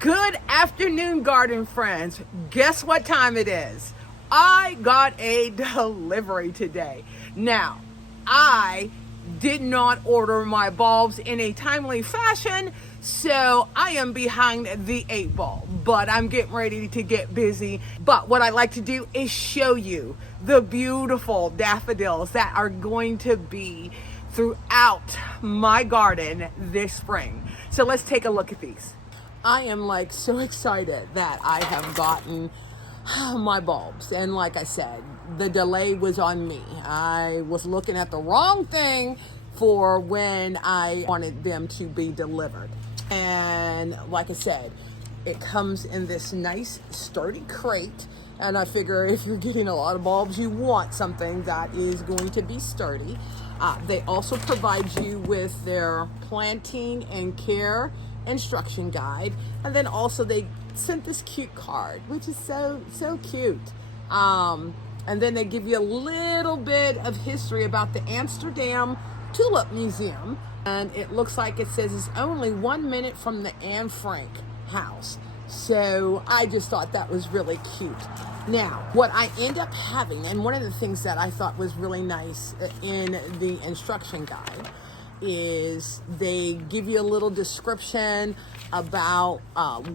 Good afternoon, garden friends. Guess what time it is? I got a delivery today. Now, I did not order my bulbs in a timely fashion, so I am behind the 8 ball, but I'm getting ready to get busy. But what I like to do is show you the beautiful daffodils that are going to be throughout my garden this spring. So let's take a look at these. I am like so excited that I have gotten my bulbs. And like I said, the delay was on me. I was looking at the wrong thing for when I wanted them to be delivered. And like I said, it comes in this nice sturdy crate. And I figure if you're getting a lot of bulbs, you want something that is going to be sturdy. They also provide you with their planting and care instruction guide, and then also they sent this cute card, which is so cute. And then they give you a little bit of history about the Amsterdam Tulip Museum, and it looks like it says it's only 1 minute from the Anne Frank house. So I just thought that was really cute. Now, what I end up having, and one of the things that I thought was really nice in the instruction guide, is they give you a little description about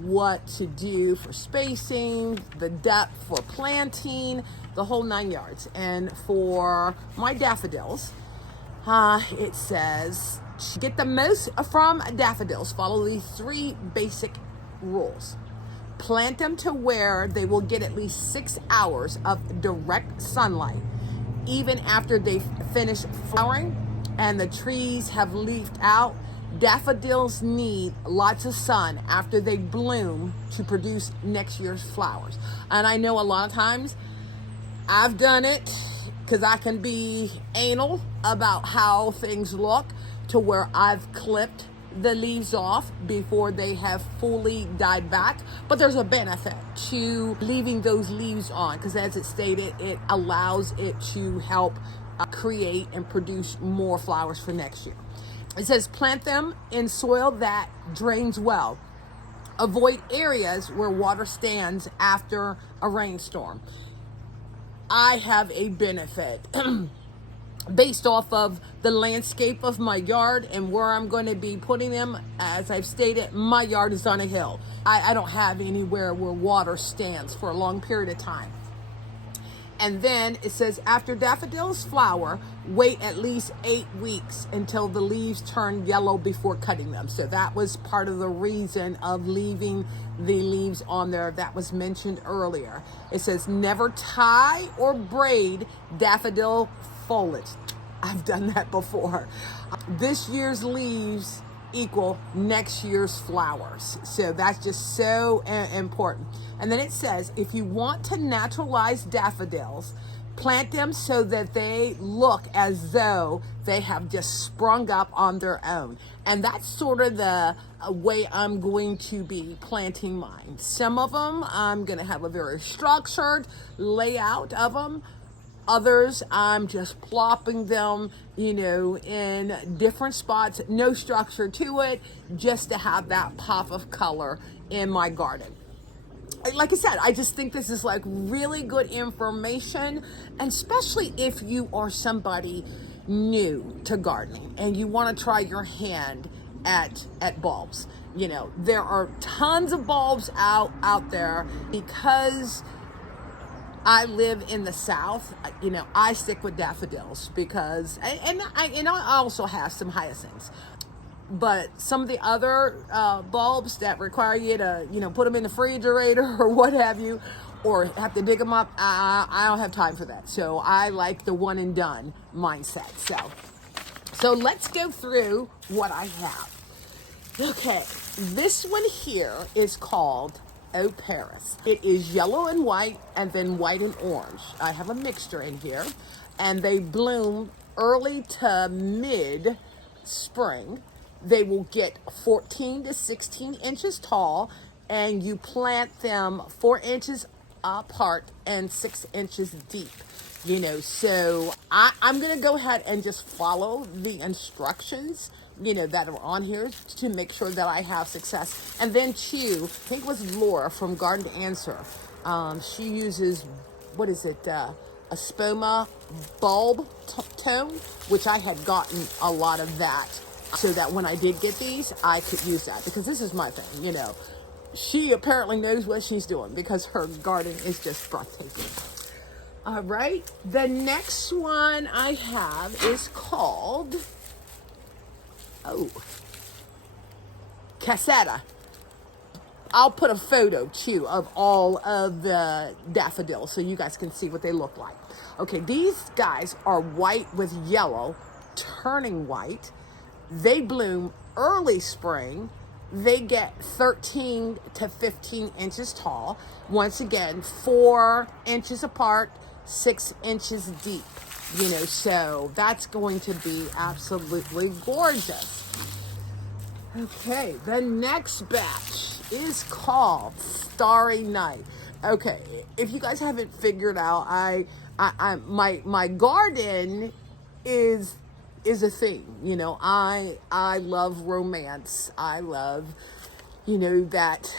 what to do for spacing, the depth for planting, the whole 9 yards. And for my daffodils, it says, to get the most from daffodils, follow these 3 basic rules. Plant them to where they will get at least 6 hours of direct sunlight, even after they finish flowering and the trees have leafed out. Daffodils need lots of sun after they bloom to produce next year's flowers. And I know a lot of times I've done it because I can be anal about how things look, to where I've clipped the leaves off before they have fully died back. But there's a benefit to leaving those leaves on, because as it stated, it allows it to help create and produce more flowers for next year. It says plant them in soil that drains well. Avoid areas where water stands after a rainstorm. I have a benefit based off of the landscape of my yard and where I'm going to be putting them. As I've stated, my yard is on a hill. I don't have anywhere where water stands for a long period of time. And then it says, after daffodils flower, wait at least 8 weeks until the leaves turn yellow before cutting them. So that was part of the reason of leaving the leaves on there that was mentioned earlier. It says, never tie or braid daffodil foliage. I've done that before. This year's leaves equal next year's flowers. So that's just so important. And then it says, if you want to naturalize daffodils, plant them so that they look as though they have just sprung up on their own. And that's sort of the way I'm going to be planting mine. Some of them I'm going to have a very structured layout of them. Others, I'm just plopping them, in different spots, no structure to it, just to have that pop of color in my garden. Like I said, I just think this is like really good information, and especially if you are somebody new to gardening and you want to try your hand at bulbs. There are tons of bulbs out there. Because I live in the South, I stick with daffodils because, and I also have some hyacinths. But some of the other bulbs that require you to, put them in the refrigerator or what have you, or have to dig them up, I don't have time for that. So I like the one and done mindset. So let's go through what I have. Okay, this one here is called Eau Paris. It is yellow and white, and then white and orange. I have a mixture in here, and they bloom early to mid spring. They will get 14 to 16 inches tall, and you plant them 4 inches apart and 6 inches deep. So I'm going to go ahead and just follow the instructions that are on here to make sure that I have success. And then I think it was Laura from Garden Answer. She uses, what is it, a Smyrna bulb tone, which I had gotten a lot of that, so that when I did get these, I could use that, because this is my thing, She apparently knows what she's doing, because her garden is just breathtaking. All right, the next one I have is called, Cassetta. I'll put a photo too of all of the daffodils so you guys can see what they look like. Okay, these guys are white with yellow, turning white. They bloom early spring. They get 13 to 15 inches tall. Once again, 4 inches apart, 6 inches deep. So that's going to be absolutely gorgeous. Okay, the next batch is called Starry Night. Okay, if you guys haven't figured out, my garden is a thing. I love romance. I love, that,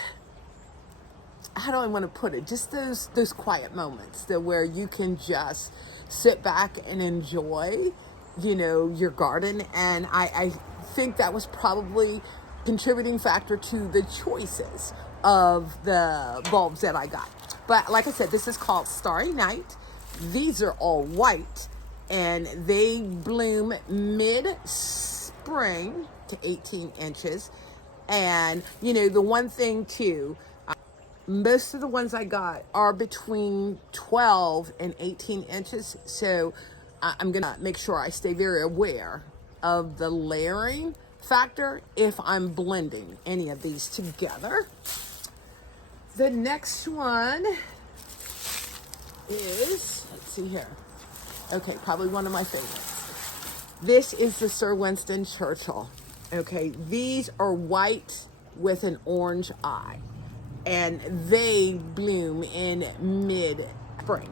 how do I want to put it? Just those quiet moments where you can just sit back and enjoy, your garden. And I think that was probably contributing factor to the choices of the bulbs that I got. But like I said, this is called Starry Night. These are all white, and they bloom mid-spring to 18 inches. And, the one thing too, most of the ones I got are between 12 and 18 inches. So I'm going to make sure I stay very aware of the layering factor if I'm blending any of these together. The next one is, let's see here. Okay, probably one of my favorites. This is the Sir Winston Churchill. Okay, these are white with an orange eye, and they bloom in mid-spring.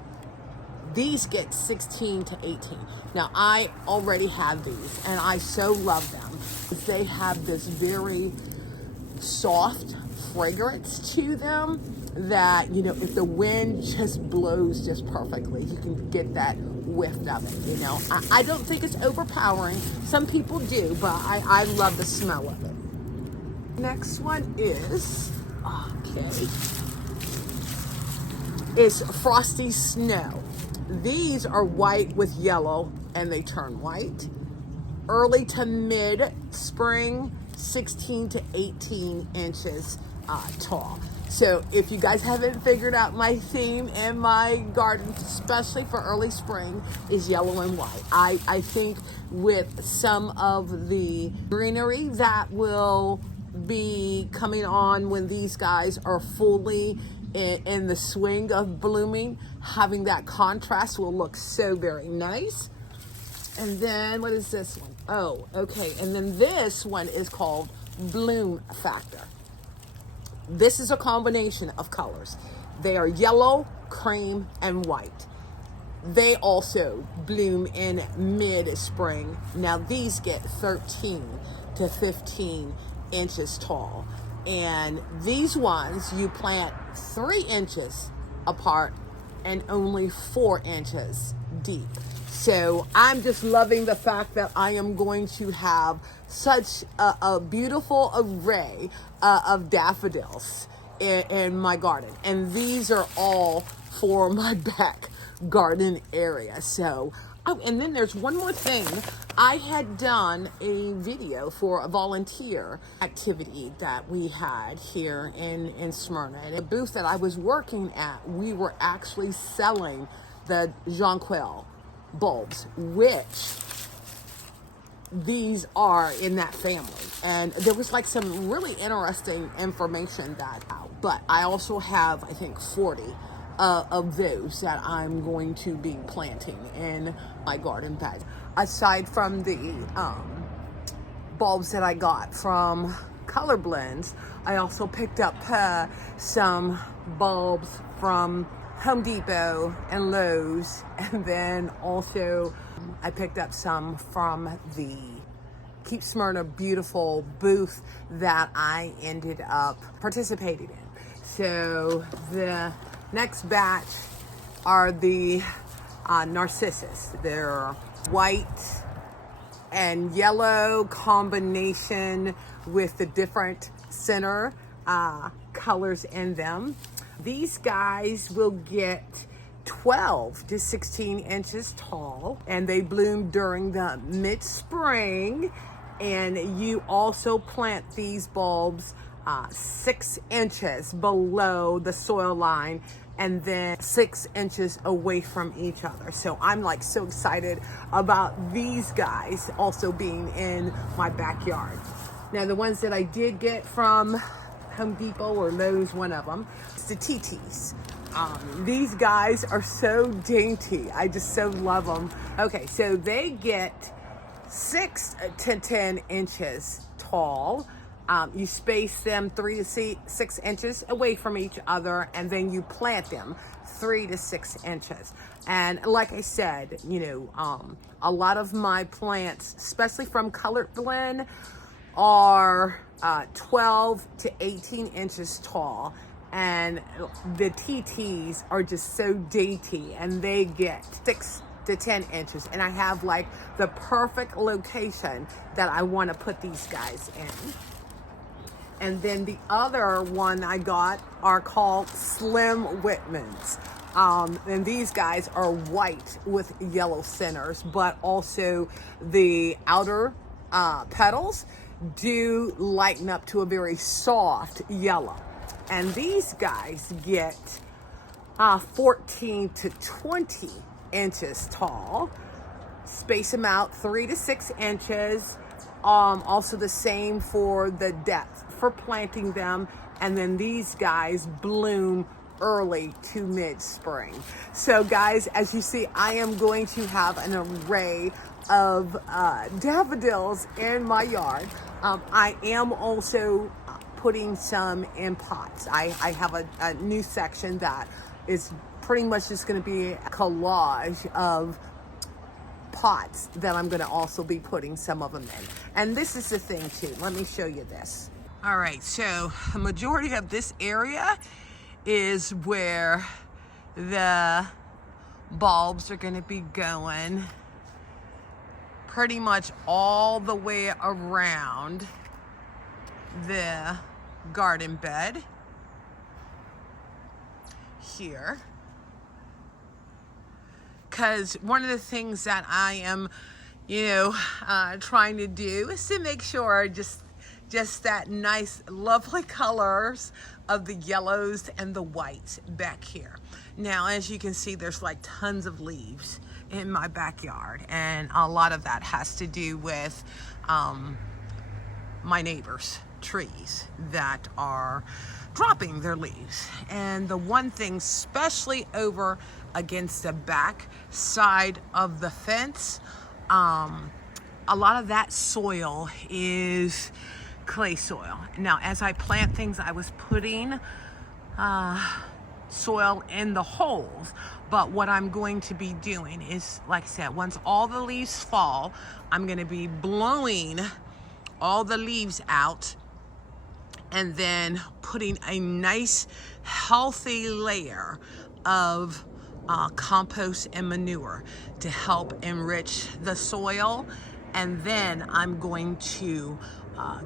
These get 16 to 18. Now, I already have these, and I so love them. They have this very soft fragrance to them that, if the wind just blows just perfectly, you can get that whiff of it, I don't think it's overpowering. Some people do, but I love the smell of it. Next one is Frosty Snow. These are white with yellow, and they turn white. Early to mid-spring, 16 to 18 inches tall. So if you guys haven't figured out, my theme in my garden, especially for early spring, is yellow and white. I think with some of the greenery that will be coming on when these guys are fully in the swing of blooming, having that contrast will look so very nice. And then what is this one? Oh, okay. And then this one is called Bloom Factor. This is a combination of colors. They are yellow, cream, and white. They also bloom in mid-spring. Now these get 13 to 15 inches tall. And these ones you plant 3 inches apart and only 4 inches deep. So I'm just loving the fact that I am going to have such a beautiful array of daffodils in my garden. And these are all for my back garden area. So, and then there's one more thing. I had done a video for a volunteer activity that we had here in Smyrna. And a booth that I was working at, we were actually selling the Jonquil bulbs, which these are in that family. And there was like some really interesting information that out. But I also have, I think, 40 of those that I'm going to be planting in my garden bed. Aside from the bulbs that I got from Colorblends, I also picked up some bulbs from Home Depot and Lowe's, and then also I picked up some from the Keep Smyrna Beautiful booth that I ended up participating in. So the next batch are the narcissus. They're white and yellow combination with the different center colors in them. These guys will get 12 to 16 inches tall, and they bloom during the mid-spring. And you also plant these bulbs 6 inches below the soil line and then 6 inches away from each other. So I'm like so excited about these guys also being in my backyard. Now the ones that I did get from Home Depot or Lowe's, one of them, is the TTs. These guys are so dainty. I just so love them. Okay, so they get 6 to 10 inches tall. You space them 3 to 6 inches away from each other, and then you plant them 3 to 6 inches. And like I said, you know, a lot of my plants, especially from Colorblends, are 12 to 18 inches tall, and the TTs are just so dainty, and they get 6 to 10 inches. And I have like the perfect location that I want to put these guys in. And then the other one I got are called Slim Whitmans. And these guys are white with yellow centers, but also the outer petals do lighten up to a very soft yellow. And these guys get 14 to 20 inches tall. Space them out 3 to 6 inches. Also the same for the depth for planting them. And then these guys bloom early to mid-spring. So guys, as you see, I am going to have an array of daffodils in my yard. I am also putting some in pots. I have a new section that is pretty much just going to be a collage of pots that I'm going to also be putting some of them in. And this is the thing too. Let me show you this. All right, so the majority of this area is where the bulbs are going to be going, pretty much all the way around the garden bed here. Because one of the things that I am, you know, trying to do is to make sure just that nice, lovely colors of the yellows and the whites back here. Now, as you can see, there's like tons of leaves in my backyard, and a lot of that has to do with my neighbors' trees that are dropping their leaves. And the one thing, especially over against the back side of the fence, a lot of that soil is clay soil. Now, as I plant things, I was putting soil in the holes, but what I'm going to be doing is, like I said, once all the leaves fall, I'm going to be blowing all the leaves out and then putting a nice healthy layer of compost and manure to help enrich the soil. And then I'm going to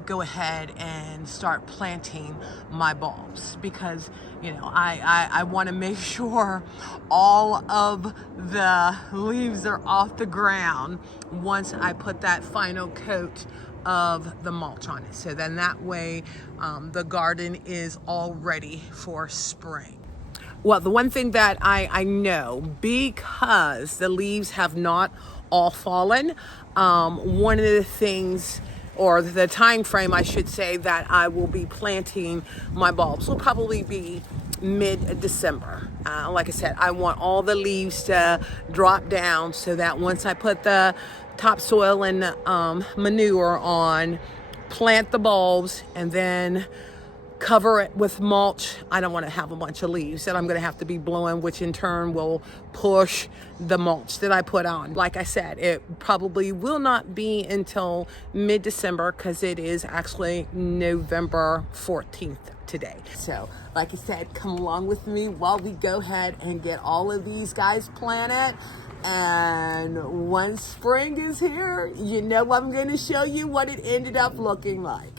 go ahead and start planting my bulbs, because you know I want to make sure all of the leaves are off the ground once I put that final coat of the mulch on it. So then that way the garden is all ready for spring. Well, the one thing that I know, because the leaves have not all fallen, one of the things, or the time frame I should say, that I will be planting my bulbs will probably be mid-December. Like I said, I want all the leaves to drop down so that once I put the topsoil and manure on, plant the bulbs, and then cover it with mulch. I don't want to have a bunch of leaves that I'm going to have to be blowing, which in turn will push the mulch that I put on. Like I said, it probably will not be until mid-December because it is actually November 14th today. So like I said, come along with me while we go ahead and get all of these guys planted. And once spring is here, you know I'm going to show you what it ended up looking like.